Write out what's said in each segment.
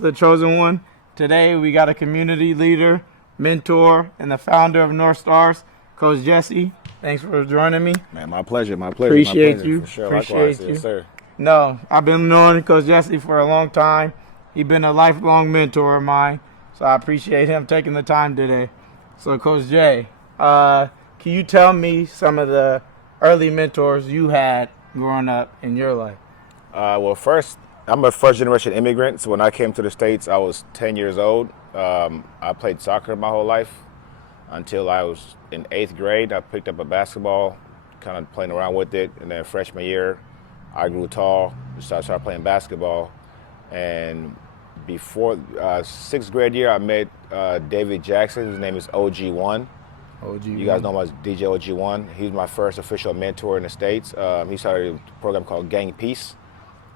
The chosen one. Today we got a community leader, mentor, and the founder of Northstarz, Coach Jasse. Thanks for joining me. Man, my pleasure. Appreciate you. For sure. Appreciate Likewise. you. Yes, sir. No, I've been knowing Coach Jasse for a long time. He's been a lifelong mentor of mine, so I appreciate him taking the time today. So, Coach Jay, can you tell me some of the early mentors you had growing up in your life? Well, first, I'm a first-generation immigrant, so when I came to the States, I was 10 years old. I played soccer my whole life until I was in 8th grade. I picked up a basketball, kind of playing around with it, and then freshman year, I grew tall, so I started playing basketball. And before 6th grade year, I met David Jackson. His name is OG1. You guys know him as DJ OG1. He's my first official mentor in the States. He started a program called Gang Peace.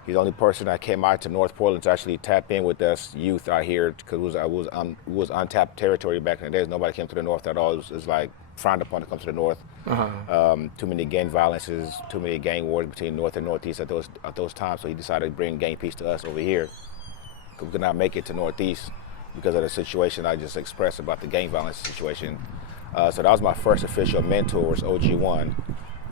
He's the only person that came out to North Portland to actually tap in with us youth out here, because it was untapped territory back in the days. Nobody came to the North at all. It was like frowned upon to come to the North. Too many gang violences, too many gang wars between North and Northeast at those times. So he decided to bring Gang Peace to us over here. We could not make it to Northeast because of the situation I just expressed about the gang violence situation. So that was my first official mentor, was OG1.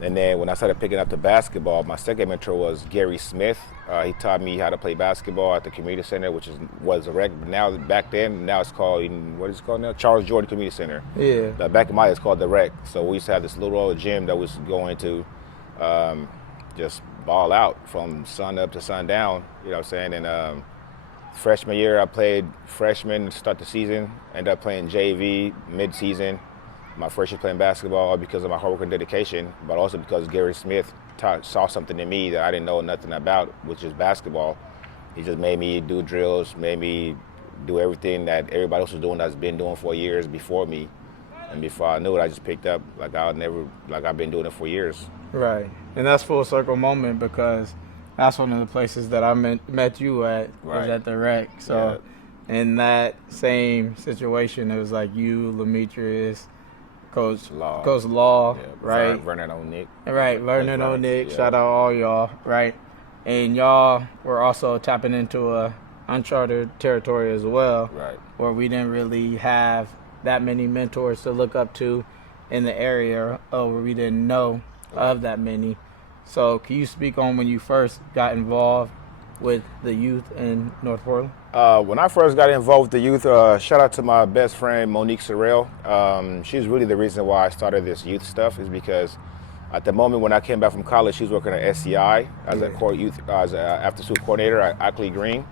And then when I started picking up the basketball, my second mentor was Gary Smith. He taught me how to play basketball at the community center, which was a rec. Now, back then, now it's called, what is it called now? Charles Jordan Community Center. Yeah. Back in my day, it's called the rec. So we used to have this little old gym that was going to just ball out from sun up to sundown, you know what I'm saying? And freshman year, I played freshman to start the season, ended up playing JV mid-season. My first year playing basketball because of my hard work and dedication, but also because Gary Smith saw something in me that I didn't know nothing about, which is basketball. He just made me do drills, made me do everything that everybody else was doing that's been doing for years before me. And before I knew it, I just picked up like I've been doing it for years. Right. And that's full circle moment, because that's one of the places that I met you at, was at the rec. So in that same situation, it was like you, Demetrius, Coach Law, right? Vernon O'Nick. Right, Vernon O'Nick. Shout out all y'all, right? And y'all were also tapping into a uncharted territory as well, right? Where we didn't really have that many mentors to look up to in the area, or where we didn't know of that many. So can you speak on when you first got involved with the youth in North Portland? When I first got involved with the youth, shout out to my best friend, Monique Sorrell. She's really the reason why I started this youth stuff, is because at the moment when I came back from college, she was working at SCI as an after-school coordinator at Ackley Green.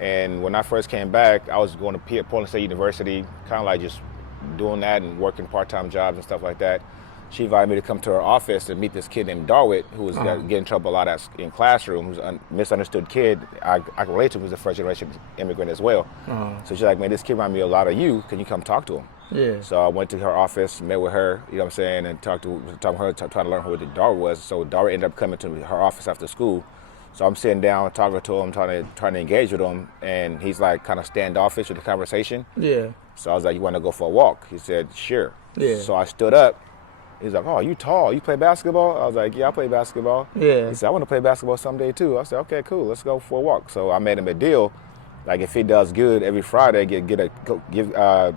And when I first came back, I was going to Portland State University, kind of like just doing that and working part-time jobs and stuff like that. She invited me to come to her office and meet this kid named Darwitt, who was getting in trouble a lot in classroom, who's a misunderstood kid. I can relate to him, who's a first-generation immigrant as well. So she's like, man, this kid reminds me a lot of you. Can you come talk to him? Yeah. So I went to her office, met with her, you know what I'm saying, and talked to her, trying to learn who Darwitt was. So Darwitt ended up coming to her office after school. So I'm sitting down, talking to him, trying to engage with him, and he's like kind of standoffish with the conversation. Yeah. So I was like, you want to go for a walk? He said, sure. Yeah. So I stood up. He's like, oh, you tall. You play basketball? I was like, yeah, I play basketball. Yeah. He said, I want to play basketball someday too. I said, okay, cool. Let's go for a walk. So I made him a deal. Like if he does good every Friday, give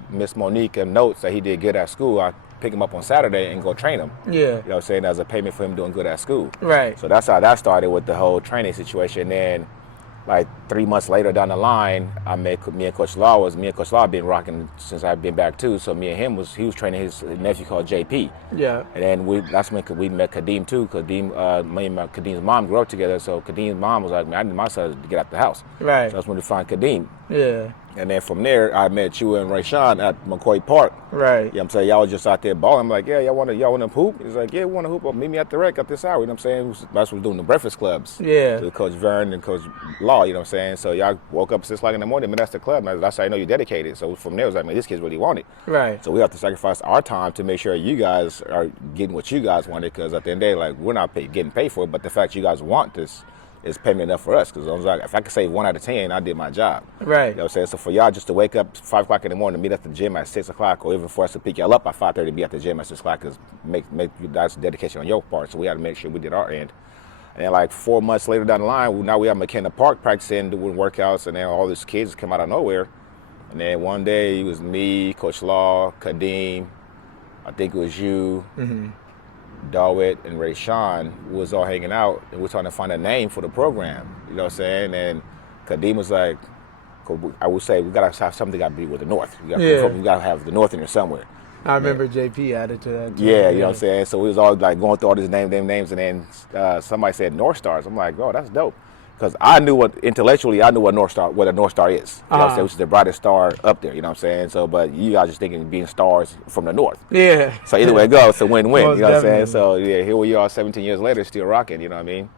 Miss Monique a note that he did good at school. I pick him up on Saturday and go train him. Yeah. You know what I'm saying? As a payment for him doing good at school. Right. So that's how that started with the whole training situation. Then like 3 months later down the line, me and Coach Law had been rocking since I've been back too. So me and him he was training his nephew called JP. Yeah. And then that's when we met Kadeem too. Me and Kadeem's mom grew up together. So Kadeem's mom was like, man, I need my son to get out the house. Right. So that's when we found Kadeem. Yeah. And then from there, I met you and Rayshawn at McCoy Park. Right. You know what I'm saying? Y'all was just out there balling. I'm like, yeah, y'all want to hoop? He's like, yeah, we want to hoop. Well, meet me at the rec at this hour. You know what I'm saying? That's what we're doing, the breakfast clubs. Yeah. With Coach Vern and Coach Law, you know what I'm saying? So y'all woke up at 6 o'clock in the morning. I mean, that's the club. Man. That's how I know you're dedicated. So from there, it was like, man, this kid's really want it. Right. So we have to sacrifice our time to make sure you guys are getting what you guys wanted, because at the end of the day, like, we're not getting paid for it, but the fact you guys want this is payment enough for us, because like, if I could save 1 out of 10, I did my job. Right. You know what I'm saying? So for y'all just to wake up 5 o'clock in the morning to meet at the gym at 6 o'clock, or even for us to pick y'all up at 5:30 to be at the gym at 6 o'clock, is make that's dedication on your part. So we had to make sure we did our end. And then like 4 months later down the line, now we have McKenna Park practicing, doing workouts, and then all these kids come out of nowhere. And then one day it was me, Coach Law, Kadeem, I think it was you, Dawit, and Ray Sean. We was all hanging out, and we were trying to find a name for the program. You know what I'm saying? And Kadeem was like, I would say, we got to have something got to be with the North. We got to have the North in there somewhere. I remember JP added to that too. Yeah, you know what I'm saying? So we was all like going through all these names, and then somebody said Northstars. I'm like, oh, that's dope. Because I knew what a North Star is. You know what I'm saying? Which is the brightest star up there, you know what I'm saying? So, but you guys just thinking being stars from the North. Yeah. So either way it goes, it's a win-win, Most you know what I'm saying? definitely. So yeah, here we are 17 years later, still rocking, you know what I mean?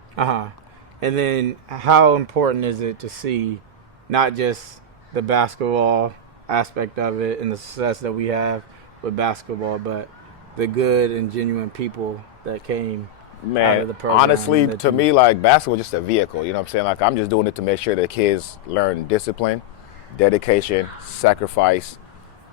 And then how important is it to see not just the basketball aspect of it and the success that we have with basketball, but the good and genuine people that came out of the program? Honestly, to me, like, basketball is just a vehicle, you know what I'm saying? Like, I'm just doing it to make sure that kids learn discipline, dedication, sacrifice,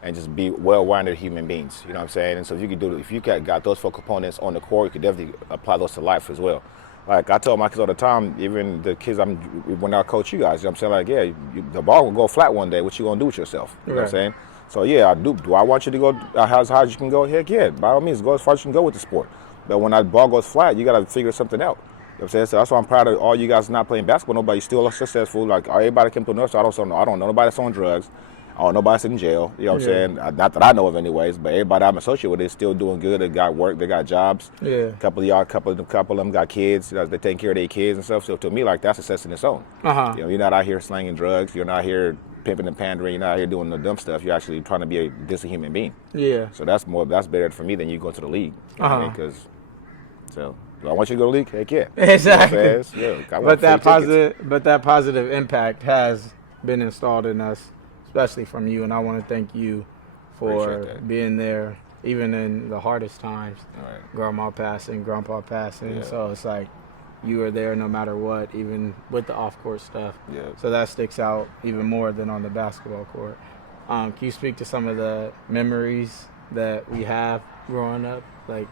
and just be well-rounded human beings, you know what I'm saying? And so if you got those 4 components on the court, you could definitely apply those to life as well. Like, I tell my kids all the time, even the kids when I coach you guys, you know what I'm saying? Like, yeah, the ball will go flat one day. What you gonna do with yourself? You know what I'm saying? So yeah, I do. Do I want you to go as high as you can go? Heck yeah, by all means, go as far as you can go with the sport. But when that ball goes flat, you gotta figure something out. You know what I'm saying? So that's why I'm proud of all you guys not playing basketball. Nobody's still successful. Like, everybody came to North, so I don't know nobody that's on drugs. I don't know nobody that's in jail. You know what I'm saying? Not that I know of, anyways. But everybody I'm associated with is still doing good. They got work. They got jobs. Yeah. A couple of them got kids. They're taking care of their kids and stuff. So to me, like, that's success in its own. You know, you're not out here slanging drugs. You're not here pimping and pandering. You're not out here doing the dumb stuff. You're actually trying to be a decent human being. Yeah. So that's better for me than you going to the league. You know what I mean? Because do I want you to go to the league? Heck yeah. Exactly. You know yeah, but that positive impact has been installed in us, especially from you, and I want to thank you for being there, even in the hardest times. Grandpa passing. Yeah. So it's like you were there no matter what, even with the off-court stuff. Yeah. So that sticks out even more than on the basketball court. Can you speak to some of the memories that we have growing up, like?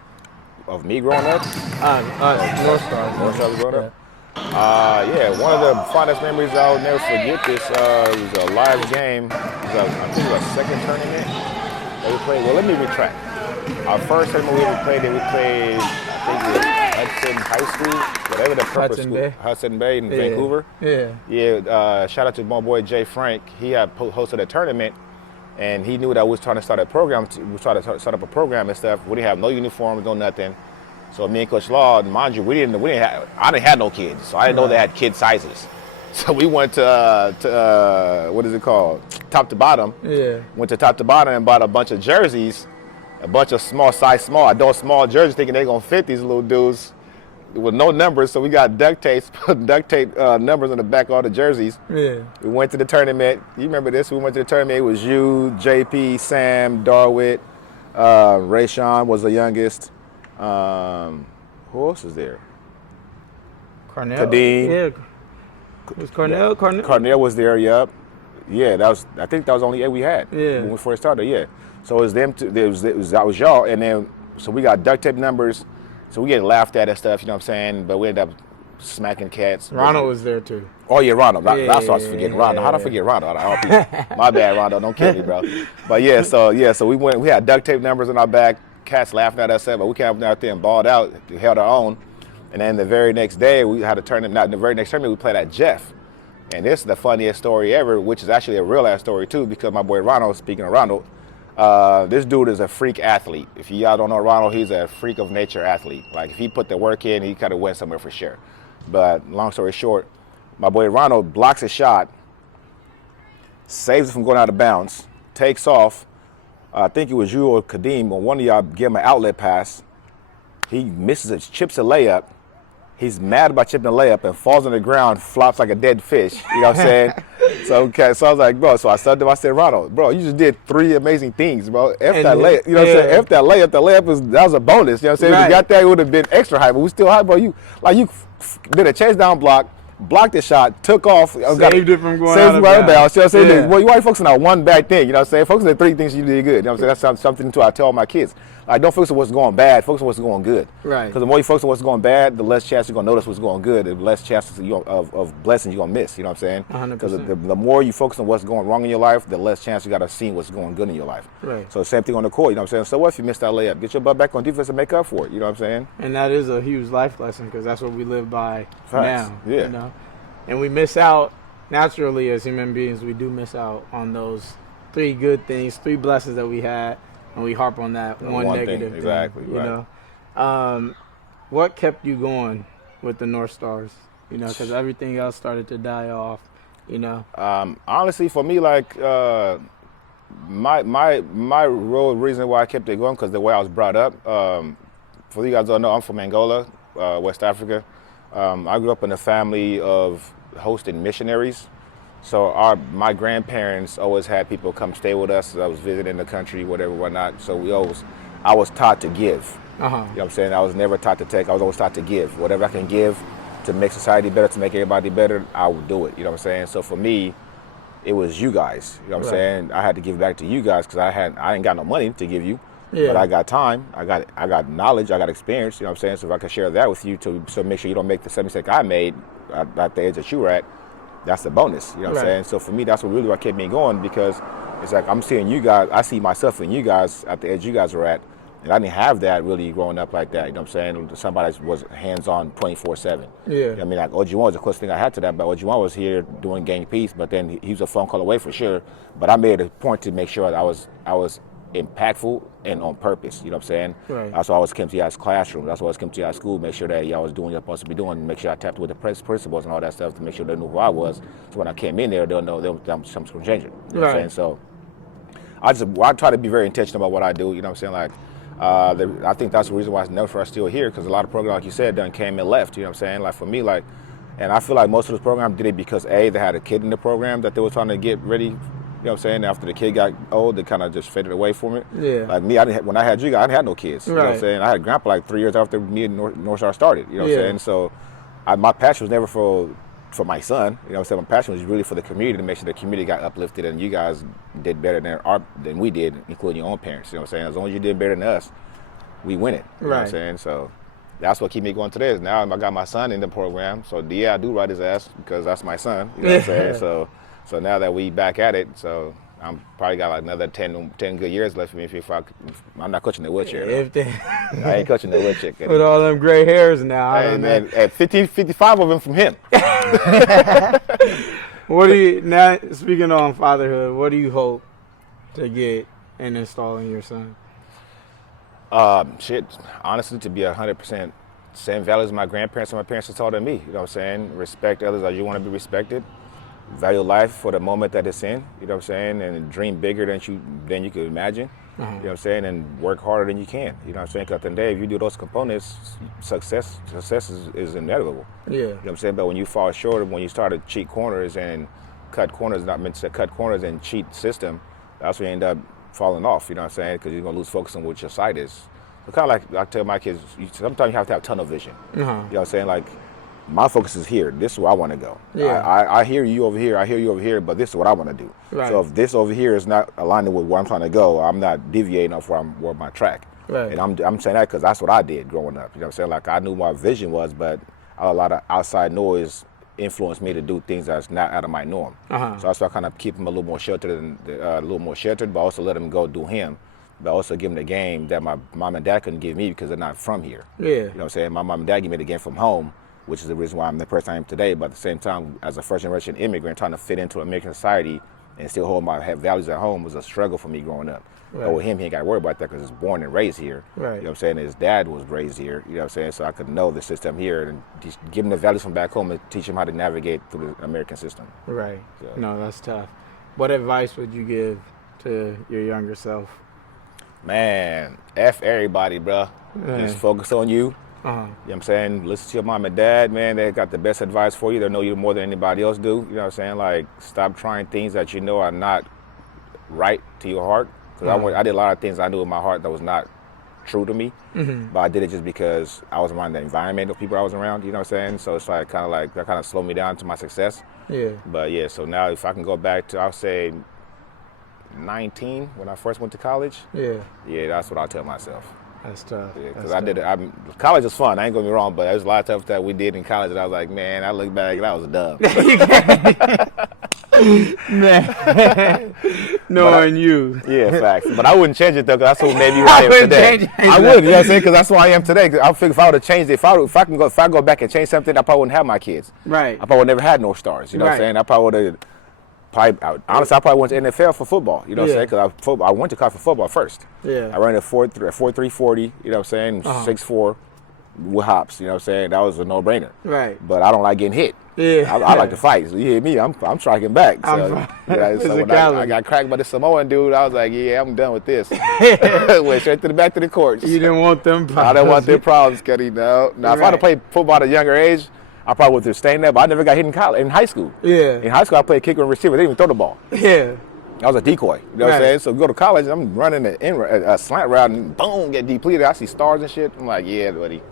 Of me growing up? Northstarz growing up? One of the fondest memories I'll never forget this. It was a live game. I think it was a second tournament that we played. Well, let me retract. Our first tournament we ever played, I think it was Hudson High School, whatever the purpose school. Hudson Bay in Vancouver. Yeah. Shout out to my boy Jay Frank. He had hosted a tournament, and he knew that I was trying to start a program. We was trying to start up a program and stuff. We didn't have no uniforms, no nothing. So me and Coach Law, mind you, I didn't have no kids, so I didn't know they had kid sizes. So we went to what is it called? Top to Bottom. Yeah. Went to Top to Bottom and bought a bunch of jerseys, a bunch of small jerseys, thinking they're gonna fit these little dudes with no numbers. So we got duct tape numbers on the back of all the jerseys. Yeah. We went to the tournament. You remember this? We went to the tournament. It was you, JP, Sam, Darwit, Ray Sean was the youngest. Who else is there? Cornell. Kadeem. Yeah. Was Cornell? Cornell was there, yep. Yeah, I think that was the only we had when we first started, yeah. So it was them two, that was y'all, and then, so we got duct tape numbers, so we get laughed at and stuff, you know what I'm saying, but we ended up smacking cats. Ronald was there too. Oh yeah, Ronald. That's what I was forgetting. Ronald. How did I forget Ronald? My bad, Ronald. Don't kill me, bro. But so we had duct tape numbers on our back. Cats laughing at us, but we came out there and balled out, held our own. And then the very next day, we had a tournament. Now, the very next tournament, we played at Jeff. And this is the funniest story ever, which is actually a real-ass story, too, because my boy Ronald, speaking of Ronald, this dude is a freak athlete. If y'all don't know Ronald, he's a freak of nature athlete. Like, if he put the work in, he kind of went somewhere for sure. But long story short, my boy Ronald blocks a shot, saves it from going out of bounds, takes off. I think it was you or Kadeem, or one of y'all give him an outlet pass. He misses it, chips a layup. He's mad about chipping a layup and falls on the ground, flops like a dead fish. You know what I'm saying? So I was like, bro, so I said to him, I said, Ronald, bro, you just did 3 amazing things, bro. Layup, you know what I'm saying? That layup was a bonus. You know what I'm saying? If you got that, it would have been extra high, but we still high, bro. You did a chase down block, blocked the shot, took off. Saved it from going out of bounds. You know what I'm saying? Well, you ain't focusing on one bad thing. You know what I'm saying? Focus on the 3 things you did good. You know what I'm saying? That's something I tell all my kids. Like, don't focus on what's going bad. Focus on what's going good. Right. Because the more you focus on what's going bad, the less chance you're gonna notice what's going good. The less chances of blessings you're gonna miss. You know what I'm saying? 100%. Because the more you focus on what's going wrong in your life, the less chance you got to see what's going good in your life. Right. So same thing on the court. You know what I'm saying? So what if you missed that layup? Get your butt back on defense and make up for it. You know what I'm saying? And that is a huge life lesson because that's what we live by Facts. now. Yeah. You know? And we miss out, naturally as human beings, we do miss out on those 3 good things, 3 blessings that we had, and we harp on that one negative thing. Exactly. You know? What kept you going with the Northstars? You know, because everything else started to die off, you know? Honestly, for me, like, my real reason why I kept it going, because the way I was brought up. For you guys don't know, I'm from Angola, West Africa. I grew up in a family of hosting missionaries. So my grandparents always had people come stay with us. I was visiting the country, whatever, whatnot. So I was taught to give. You know what I'm saying? I was never taught to take. I was always taught to give. Whatever I can give to make society better, to make everybody better, I would do it. You know what I'm saying? So for me, it was you guys. You know what I'm saying? I had to give back to you guys because I ain't got no money to give you. Yeah. But I got time, I got knowledge, I got experience, you know what I'm saying? So if I can share that with you so make sure you don't make the same mistake I made at the age that you were at, that's the bonus, you know what I'm saying? So for me, that's what kept me going, because it's like I'm seeing you guys, I see myself in you guys at the age you guys are at, and I didn't have that really growing up like that, you know what I'm saying? Somebody that was hands-on 24/7. Yeah. You know I mean, like OG1 was the closest thing I had to that, but OG1 was here doing gang peace, but then he was a phone call away for sure. But I made a point to make sure that I was impactful and on purpose, you know what I'm saying? Right. That's why I always came to y'all's classroom. That's why I always came to y'all's school, make sure that y'all was doing what you're supposed to be doing, make sure I tapped with the principals and all that stuff to make sure they knew who I was. So when I came in there, they'll know I'm some stranger. You know what I'm saying? So I try to be very intentional about what I do, you know what I'm saying? Like, I think that's the reason why Northstarz still here, because a lot of programs, like you said, done came and left, you know what I'm saying? Like for me, like, and I feel like most of those programs did it because they had a kid in the program that they were trying to get ready. You know what I'm saying? After the kid got old, they kind of just faded away from it. Yeah. Like me, when I had you guys, I didn't have no kids. You know what I'm saying? I had a grandpa like 3 years after me and Northstarz started. You know what I'm saying? So my passion was never for my son. You know what I'm saying? My passion was really for the community, to make sure the community got uplifted and you guys did better than we did, including your own parents. You know what I'm saying? As long as you did better than us, we win it. You know what I'm saying? So that's what keep me going today. Is now I got my son in the program. So I do ride his ass because that's my son. You know what I'm saying? So now that we back at it, so I'm probably got like another 10 good years left for me if I'm not coaching the wheelchair. I ain't coaching the wheelchair. With all them gray hairs now. Hey, man, at 55 of them from him. Now speaking on fatherhood, what do you hope to get and install in your son? Honestly, to be 100% same values my grandparents and my parents have taught me. You know what I'm saying? Respect others as you want to be respected. Value life for the moment that it's in, you know what I'm saying, and dream bigger than you could imagine, you know what I'm saying, and work harder than you can, you know what I'm saying, because at the end of the day, if you do those components, success is inevitable. Yeah. You know what I'm saying, but when you fall short of when you start to cheat corners and cut corners, not meant to cut corners and cheat system, that's when you end up falling off, you know what I'm saying, because you're going to lose focus on what your sight is. So kind of like I tell my kids, sometimes you have to have tunnel vision, you know what I'm saying, like, my focus is here. This is where I want to go. Yeah. I hear you over here. I hear you over here, but this is what I want to do. Right. So if this over here is not aligning with where I'm trying to go, I'm not deviating off where my track. Right. And I'm saying that because that's what I did growing up. You know what I'm saying? Like I knew what my vision was, but a lot of outside noise influenced me to do things that's not out of my norm. So that's why I kind of keep him a little more sheltered, but also let him go do him. But also give him the game that my mom and dad couldn't give me because they're not from here. Yeah. You know what I'm saying? My mom and dad gave me the game from home, which is the reason why I'm the person I am today. But at the same time, as a first generation immigrant trying to fit into American society and still hold my values at home was a struggle for me growing up. Right. But with him, he ain't got to worry about that because he's born and raised here. Right. You know what I'm saying? His dad was raised here, you know what I'm saying? So I could know the system here and give him the values from back home and teach him how to navigate through the American system. Right. So. No, that's tough. What advice would you give to your younger self? Man, F everybody, bro. Just focus on you. You know what I'm saying? Listen to your mom and dad, man. They got the best advice for you. They know you more than anybody else do. You know what I'm saying? Like, stop trying things that you know are not right to your heart. Because I did a lot of things I knew in my heart that was not true to me. But I did it just because I was around the environment of people I was around. You know what I'm saying? So it's like that kind of slowed me down to my success. Yeah. But yeah, so now if I can go back to, I'll say, 19 when I first went to college. Yeah. Yeah, that's what I tell myself. That's tough. Yeah, because I did it. College was fun. I ain't gonna be wrong, but there's a lot of stuff that we did in college that I was like, man, I look back and I was dumb. Man, knowing you. Yeah, facts. But I wouldn't change it though, because that's what made me who I am today. I would, you know what I'm saying? Because that's who I am today. Cause I figure if I would have changed it, if I go back and change something, I probably wouldn't have my kids. Right. I probably would never had Northstarz. You know what I'm saying? I probably would have. Honestly, I probably went to NFL for football. You know what I'm saying? Because I went to college for football first. Yeah. I ran a 4.3 40. You know what I'm saying? 6'4" with hops. You know what I'm saying? That was a no-brainer. Right. But I don't like getting hit. Yeah. I like to fight. So you hear me? I'm striking back. So, so when I got cracked by the Samoan dude, I was like, yeah, I'm done with this. Went straight to the back to the courts. You didn't want them problems. I didn't want their problems, Scotty. No. Now, if I'd have played football at a younger age, I probably would have stayed there, but I never got hit in high school. Yeah. In high school, I played kicker and receiver. They didn't even throw the ball. Yeah. I was a decoy. You know what I'm saying? So go to college, I'm running a slant route and boom, get depleted. I see stars and shit. I'm like, yeah, buddy.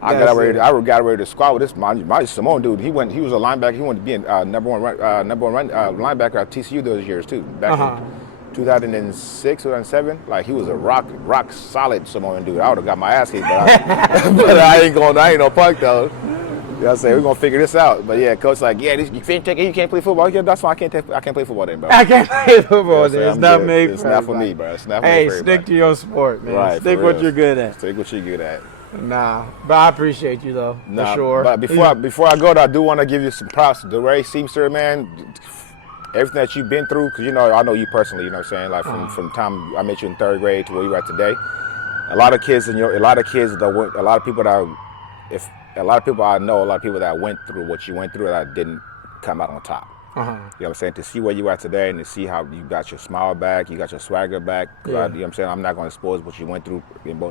I got ready to squad with this. My Samoan dude, he was a linebacker. He wanted to be a number one linebacker at TCU those years too. Back in 2006, 2007, like he was a rock solid Samoan dude. I would have got my ass kicked, but I ain't no punk though. You know what I'm saying? We're gonna figure this out. But yeah, coach like, yeah, you can't play football. Yeah, that's why I can't play football then, bro. I can't play football then. It's not made for It's not for me, bro. It's not for me. Hey, stick to your sport, man. Right, stick what you're good at. Stick what you're good at. Nah, but I appreciate you though, for sure. But before I go, I do want to give you some props. DeRay Seamster, man, everything that you've been through, because I know you personally. You know what I'm saying? Like from the time I met you in 3rd grade to where you are today. A lot of people I know, a lot of people that went through what you went through that didn't come out on top. You know what I'm saying? To see where you are today and to see how you got your smile back, you got your swagger back. You know what I'm saying? I'm not going to expose what you went through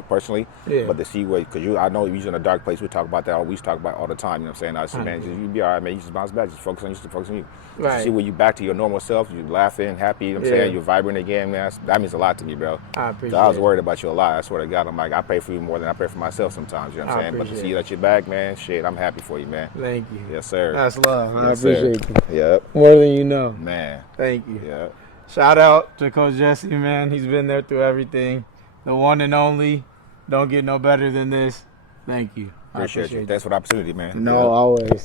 personally, but to see where, because I know you're in a dark place. We talk about that. We used to talk about it all the time. You know what I'm saying? I said, man, you be all right, man. You just bounce back. Just focus on you. Right. To see where you back to your normal self. You're laughing, happy. You know what I'm saying? You're vibrant again, man. That means a lot to me, bro. I appreciate it. I was worried about you a lot. I swear to God. I'm like, I pray for you more than I pray for myself sometimes. You know what I'm saying? But to see that you're back, man, shit, I'm happy for you, man. Thank you. Yes, sir. That's love. I Yes, appreciate you. Yep. More than you know. Man. Thank you. Yeah. Shout out to Coach Jasse, man. He's been there through everything. The one and only. Don't get no better than this. Thank you. Appreciate you. Thanks for the opportunity, man. No, always.